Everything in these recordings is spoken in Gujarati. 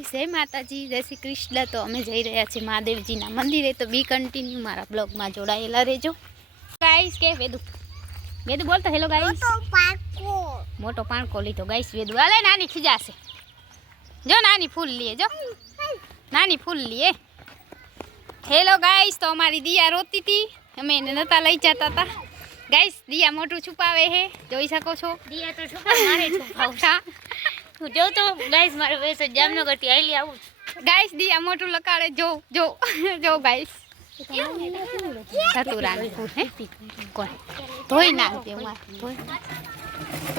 ગાઈસ, જય માતાજી, જય શ્રી કૃષ્ણ। તો અમે જઈ રહ્યા છીએ મહાદેવજીના મંદિરે। તો બી કન્ટિન્યુ મારા બ્લોગમાં જોડાયેલા રહેજો ગાઈસ। કે વેદુ બોલતો હેલો ગાઈસ। મોટો પાણકો લીધો ગાઈસ વેદુ। હાલે નાની ખીજાશે, જો નાની ફૂલ લીએ, જો નાની ફૂલ લીએ। હેલો ગાઈસ, તો અમારી દિયા રોતી હતી, અમે એને નતા લઈ જતા હતા ગાઈસ। દિયા મોટું છુપાવે હે, જોઈ શકો છો। દિયા તો છુપાવ, મારે છુપાવ હું જો તો ગાઈસ મારે વેસે જામનગર થી આઈલી આવું ગાઈસ। દિયા મોટું લકાડે, જો જો જો ગાઈસ। ધતુરાની ફૂલ હે કોણ ધોઈ નાખતે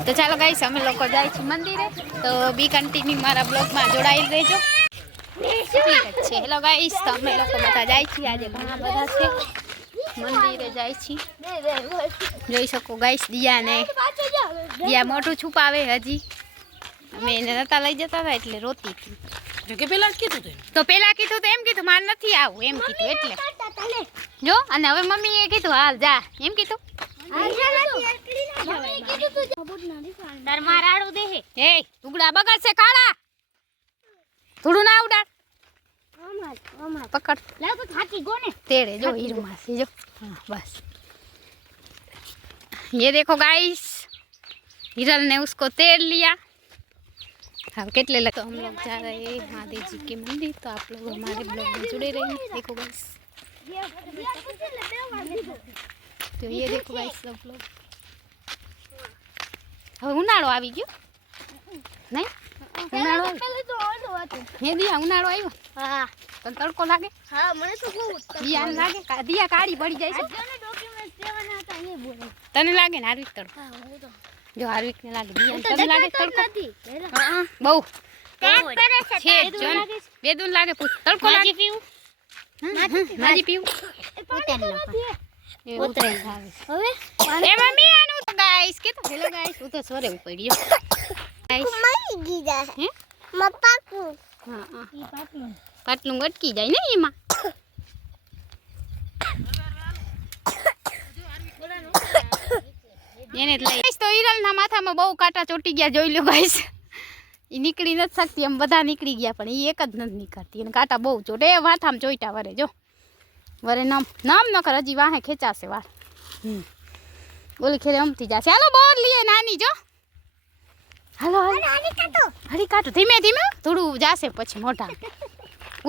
તો ચાલો ગાઈસ, અમે લોકો જાય છે મંદિરે। તો બી કન્ટિન્યુ મારા બ્લોગમાં જોડાઈ રહેજો। છે હેલો ગાઈસ, તો અમે લોકો બધા જાય છીએ, આજે ઘણા બધા છે મંદિરે જાય છીએ, જોઈ શકો ગાઈસ। દિયા મોટું છુપાવે હજી, અમે એને નતા લઈ જતા હતા એટલે રોતી હતી। કે પેલા કીધું તો પેલા કીધું તો એમ કીધું માર નથી આવું એમ કીધું એટલે જો, અને હવે મમ્મી એ કીધું હાલ જા એમ કીધું। તાર મારાડું દે હે ઉગડા બગડશે કાળા, થોડું ના ઉડાડ, પકડ લાવ તો થાકી ગો ને तेरे जो हीरो मासी जो। हाँ बस ये देखो गाइस, हिरल ने उसको तेड़ लिया। हाँ कितने लगे। तो हम लोग जा रहे हैं महादेव जी के मंदिर, तो आप लोग हमारे ब्लॉग में जुड़े रहिए। देखो गाइस, तो ये देखो गाइस सब लोग। હવે ઉનાળો આવી ગયો નહીં? ઉનાળો હે દિયા, ઉનાળો આવ્યો। હા તને તડકો લાગે? હા મને તો બહુ દિયા લાગે? દિયા કાળી પડી જાય છે। ડોક્યુમેન્ટ લેવાના હતા એ બોલે તને લાગે ને હાર્વિક તડકો? હા હું તો જો હાર્વિક ને લાગે, દિયા તને લાગે તડકો? નથી હા બહુ ટેસ્ટ કરે છે છે જોન બેદુન લાગે તડકો લાગે પીવું માજી પીવું એ ઉતરે આવે હવે એ મમ્મી આનું તો ગાઈસ કે તો હેલો ગાઈસ, હું તો સરે ઉપડ્યો ગાઈસ। મરી ગીધા હે મપાકુ હા હા ઈ પાટલું પાટલું અટકી જાય ને એમાં। એને જ લઈ તો હિરલના માથામાં બહુ કાંટા ચોટી ગયા, જોઈ લો ગાઈસ। એ નીકળી નથી શકતી, એમ બધા નીકળી ગયા પણ એ એક જ નથી નીકળતી, અને કાંટા બહુ ચોટે માથામાં ચોઈટા વરે, જો વરે નમ ન કર, હજી વાહે ખેંચાશે વાર। ઓલી ખેરે અમથી જશે। હાલો બોર લીએ નાની, જો હાલો હરી કાટો ધીમે ધીમે, થોડું જાશે પછી મોઢા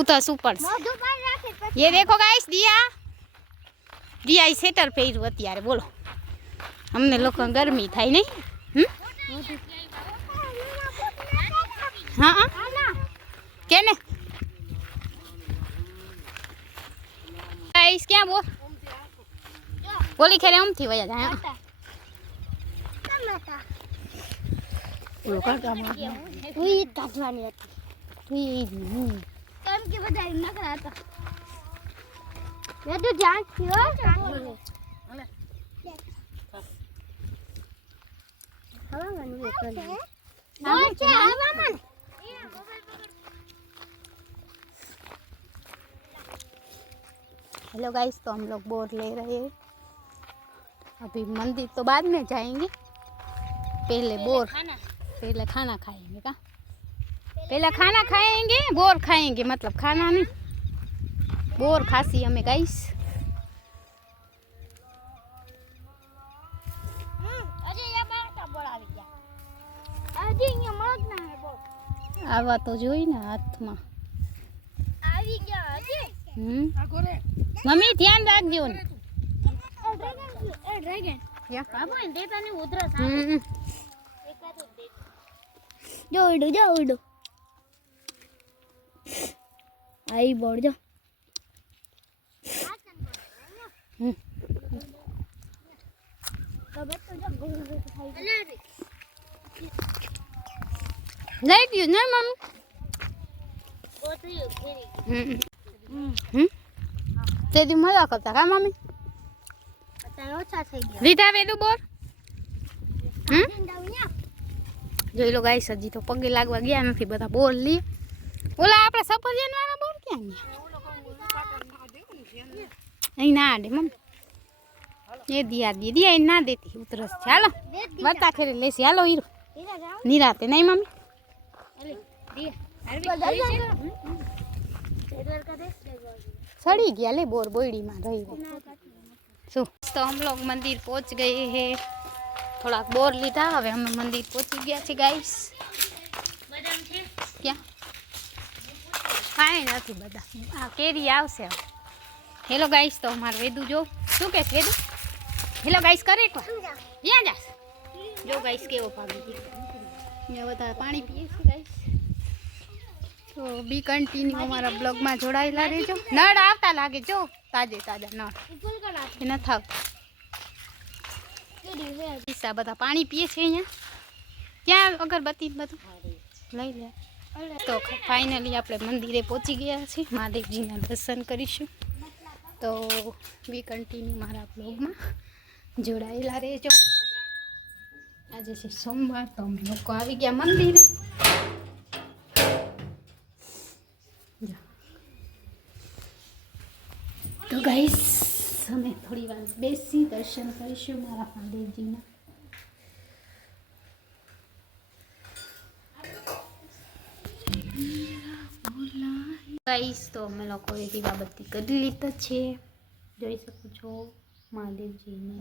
ઉતર ઉપર। મોઢું પર રાખે ये देखो गाइस, दिया ही स्वेटर પહેર્યું અત્યારે, બોલો અમને લોકો ગરમી થાય નહીં? હા હા કેને ગાઈસ ક્યાં બોલી ખેરે આમથી વયા જાય। ઓલો કાઢવામાં ઈ કાઢવાની હતી તું કેમ કે બધા નકરા હતા। મેં તો જાન થયો हेलो गाइस, तो हम लोग बोर ले रहे हैं। अभी मंदिर तो बाद में जाएंगे, पहले बोर पहले खाना खाएंगे का पहले खाना खाएंगे, बोर खाएंगे, मतलब खाना नहीं बोर खासी हमें गाइस। आवा तो जोई ना हाथ में मम्मी ध्यान રાખજો ને ડ્રેગન યા બાબુ એને દેતા ને ઉધરસ એકાદું દે જો ઉડો આઈ બોડ જો લઈ ગયું ને મમ્મી તેદી મજા કરતા કા મમ્મી? અત્યારે ઓછા થઈ ગયા લીધા વેદુ બોર? જોઈ લો ગાઈસ, હજી તો પગે લાગવા ગયા નથી, બધા બોર લી। ઓલા આપણે સફરજન વાળા બોર ક્યાં ગયા? અહીં ના આડે મમ્મી, એ દિયા ના દેતી ઉતરસ છે। હાલો વર્તા ખેરી લેસી, હાલો હીરો નિરાતે નહીં મમ્મી? સડી ગયા લે બોર બોયડીમાં રહી શું તો हम लोग मंदिर पहुंच गए हैं થોડાક બોર લીધા હવે અમે મંદિર પહોંચી ગયા છે ગાઈસ ક્યાં કાંઈ નથી બધા આ કેરી આવશે હેલો ગાઈસ તો અમારે વેદુ જો શું કે વેદુ હેલો ગાઈસ કરે એકવાર ક્યાં જાસ જો ગાઈસ કેવો ભાગી અહીંયા બધા પાણી પીએ છે ગાઈસ તો બી કન્ટિન્યુ અમારા બ્લોગમાં જોડાયેલા રહેજો નળ આવતા લાગે જો તાજે તાજા નળ એ ન થાવ પીસા બધા પાણી પીએ છે અહીંયા ક્યાં અગરબત્તી બધું લઈ લે તો ફાઇનલી આપણે મંદિરે પહોંચી ગયા છીએ મહાદેવજીના દર્શન કરીશું તો બી કન્ટિન્યુ મારા બ્લોગમાં જોડાયેલા રહેજો આજે છે સોમવાર તો અમે લોકો આવી ગયા મંદિરે તો ગાઈસ અમે થોડી વાર બેસી દર્શન કરીશું મારા મહાદેવજીના ગાઈસ તો અમે લોકોએ દીવાબત્તી કરી લીધા છે જોઈ શકો છો મહાદેવજીને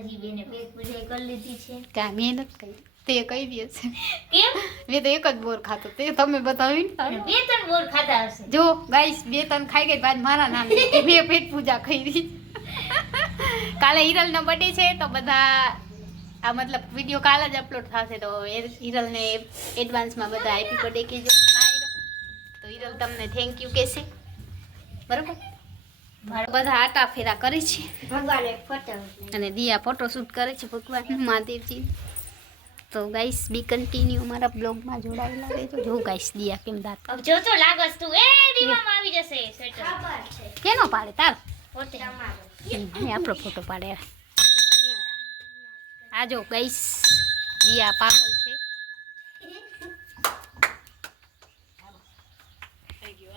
હજી બેને પેટ પૂજા કરી લીધી છે કાંઈ મહેનત કરી તે કહી દે છે કેમ મેં તો એક જ બોર ખાતો તે તમે બતાવ્યું ને બે ત્રણ બોર ખાધા હશે જો ગાઈસ બે ત્રણ ખાઈ ગઈ બાદ મારા નામ બે પેટ પૂજા કરી કાલે હિરલનો બર્થડે છે તો બધા આ મતલબ વિડીયો કાલે જ અપલોડ થશે તો હિરલને એડવાન્સમાં બધા હેપી બર્થડે કહેજો તો હિરલ તમને થેન્ક યુ કહેશે બરાબર બધા આટા ફેરા કરે છે ભગવાન એક ફોટો અને દિયા ફોટોશૂટ કરે છે ભગવાન મહાદેવજી તો ગાઈસ બી કન્ટિન્યુ અમારા બ્લોગમાં જોડાયેલા રહેજો જો ગાઈસ દિયા કેમ દાંત જો તો લાગસ તું એ દીવામાં આવી જશે સ્વેટર ખબર છે કેનો પાડે તાર પોતે તમારો આપણો ફોટો પાડે આ જો ગાઈસ દિયા પાગલ છે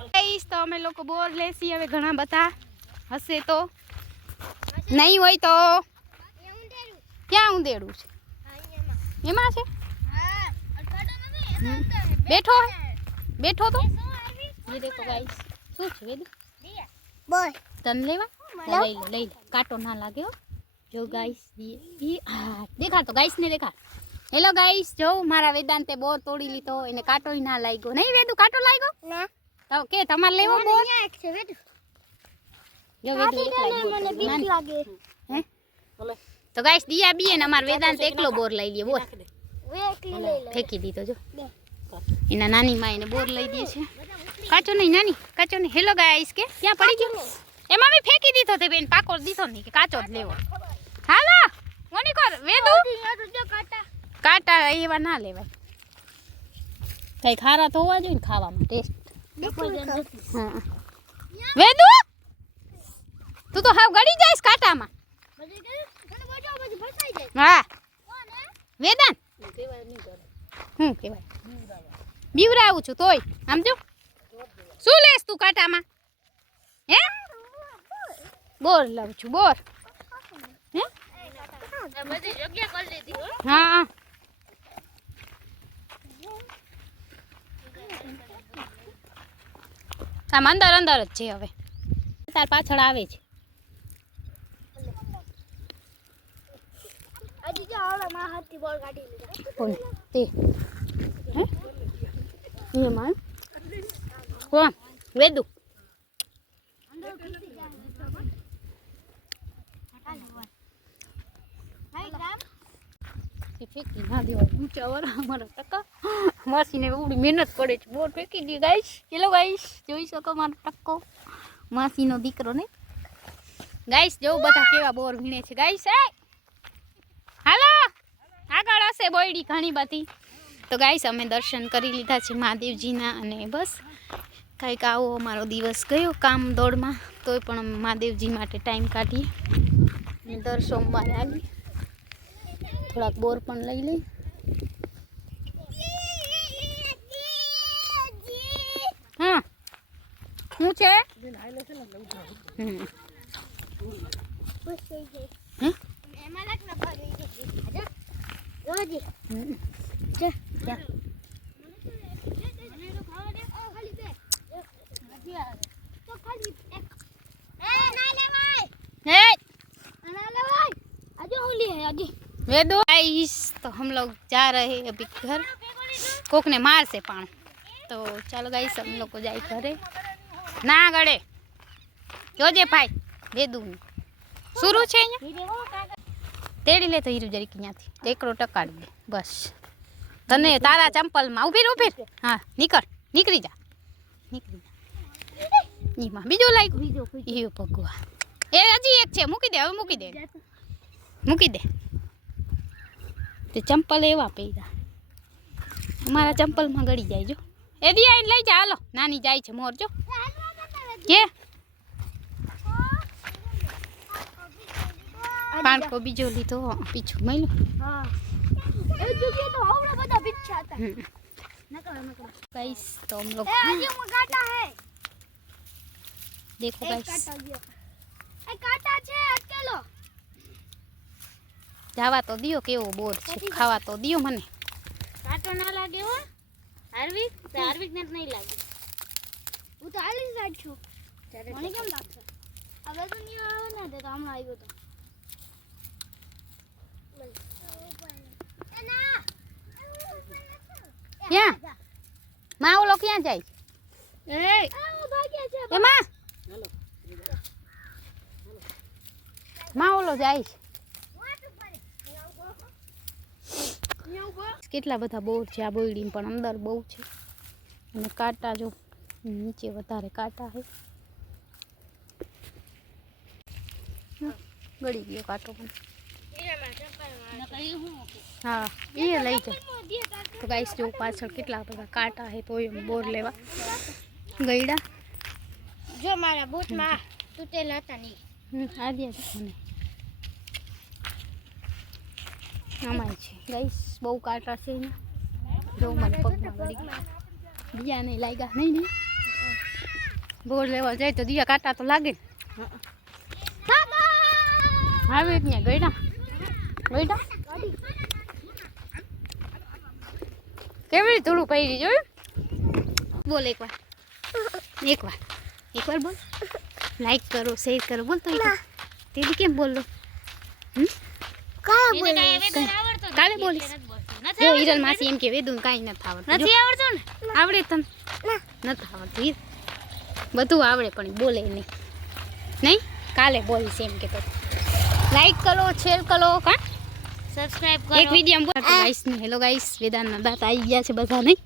ગાઈસ તો અમે લોકો બોર લેસી હવે ઘણા બધા હશે તો નહીં હોય તો ક્યાં ઊંધેડું છે એમાં છે બેઠો બેઠો તો ये देखो गाइस શું છે વેદ બોલ તન લેવા લઈ લે કાંટો ના લાગે હો જો ગાઈસ હા દેખા તો ગાઈસ ને દેખા હેલો ગાઈસ જો મારા વેદાંતે બોર તોડી લીધો એને કાંટોય ના લાગ્યો નહીં વેદુ કાંટો લાગ્યો ના તો કે તમારે લેવો બોર એક છે વેદ જો વેદુ મને બીક લાગે હે તો ગાઈસ દિયા બી ને અમાર વેદાંત એકલો બોર લઈ લે બોલ વે એકલી લઈ લે ફેંકી દીધો જો એના નાની માં એને બોર લઈ દે છે કાચો નહીં નાની કાચો નહીં હેલો ગાઈસ કે ક્યાં પડી ગયો એમાં બી ફેંકી દીધો તે બેન પાકો દીધો નહીં કે કાચો જ લેવો હાલો મોની કર વેદુ કાટા એવા ના લેવાય કઈ ખારા તો હોવા જોઈએ ને ખાવામાં ટેસ્ટ હા વેદુ તું તો હાવ ગળી જાઈસ કાટામાં હા વેદાંત હું કહેવાય બીવરાવું છું તોય આમ જો શું લેસ તું કાટામાં હે બોર લાવું છું બોર હે બધી જગ્યા કરી લીધી હા આમ અંદર અંદર જ છે હવે તાર પાછળ આવે છે હજી જો આવડા માં હાથથી બોલ કાઢી લીધા કોણ તે હે એ માન કોણ વેદુ ફેંકી ના દેવાય ઊંચા વરા અમારા ટકા માસીને એવડી મહેનત પડે છે બોર ફેંકી દે ગાઈશ ચલો ગાઈશ જોઈ શકો મારો ટક્કો માસીનો દીકરો ને ગાઈશ જો બધા કેવા બોર વીણે છે ગાઈશ એ હાલો આગળ હશે બોયડી ઘણી બધી તો ગાઈસ અમે દર્શન કરી લીધા છે મહાદેવજીના અને બસ કંઈક આવો અમારો દિવસ ગયો કામ દોડમાં તોય પણ અમે મહાદેવજી માટે ટાઈમ કાઢીએ અને દર સોમવારે આવી થોડાક બોર પણ લઈ લઈ હા શું છે वेदो गाइस तो हम लोग जा रहे हैं अभी घर कोक ने मार से पाण तो चलो गाइस हम लोग को जाए घरे ना गड़े जोजे भाई वेदू शुरू छे तेड़ी ले तो हीरू जरी किया थी टेकड़ो टकाड़ी दे बस तने तारा चंपल में उभी हाँ निकली जा नी मां बीजो लाइक ई भगवा ए हजी एक छे मूकी दे मूकी दे ते चंपल एवा पहरा अमारा चंपल में गड़ी जाए जो ए दिया लई जा हालो नानी जाय छे मोर जो के पान को बीजो ली तो पीछू मइलो हां ए जगह तो आवड़ा बड़ा बिच्छा था नकल गाइस तो हम लोग ये काटा है देखो गाइस ए काटा छे अकेलो जावा तो दियो केवो बोर छे खावा तो दियो मने काटो ना लागे हो हार्विक ने नहीं लागे હું તો આલી સાઈડ છું મને કેમ લાગશે હવે તો નહીં આવે ને તો હમણાં આવ્યો તો क्या माँ वो लोग क्या जाए ए माँ माँ वो लोग जाए કેટલા બધા બોર છે આ બોયડી પણ અંદર બહુ છે અને કાંટા જો નીચે વધારે કાંટા છે ગળી ગયો કાંટો પણ हाँ ये लई जा तो गाइस जो पाछळ કેટલા બધા કાંટા है तो ये बोर लेवा गईड़ा જો મારા બૂટ માં તૂટેલા હતા નહીં आ दिया મને આમાં છે ગાઈસ બહુ કાંટા છે ને જો મને પગમાં ગળી ગયા દિયા નહીં લાગ્યા નહીં બોર લેવા જાય તો દિયા કાંટા તો લાગે આવે ત્યાં ગઈડા કેવી થોડું પડી જોયું બોલ એકવાર બોલ લાઈક કરો શેર કરો બોલ તો તેદી કેમ બોલો કાલે બોલીશ જો હિરલ માસી એમ કે વેદું કાંઈ નથી આવડતું નથી આવડતું ને આવડે તને નથી આવડતું બધું આવડે પણ બોલે નહીં કાલે બોલીશ એમ કે લાઈક કરો શેર કરો કા સબસ્ક્રાઇબ કરો એક વિડિયો બોલ ગાઈસ ને હેલો ગાઈસ વેદાંતના દાંત આવી ગયા છે બધા નહીં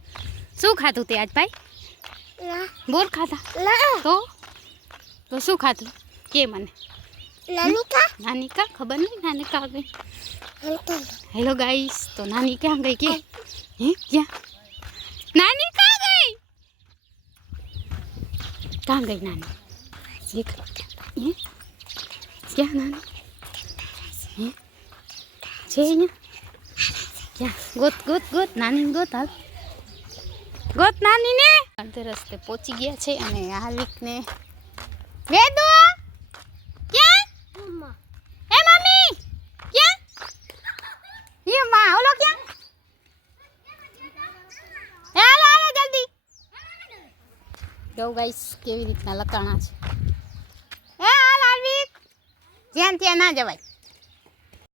શું ખાધું તે આજ ભાઈ બોર ખાધા તો શું ખાધું કે મને नानी का खबर नहीं नानी कहाँ गई हेलो गाइस तो नानी कहाँ गई क्या क्या नानी कहाँ गई नानी देख क्या नानी क्या गोत नानी गोत हाल गोत नानी ने अर्धे रस्ते पहुंची गया छे अने हार्विक ने वेदू જો ગાઈસ કેવી રીતના લકાણા છે એ હાલ હાર્વિક જ્યાં ત્યાં ના જવાય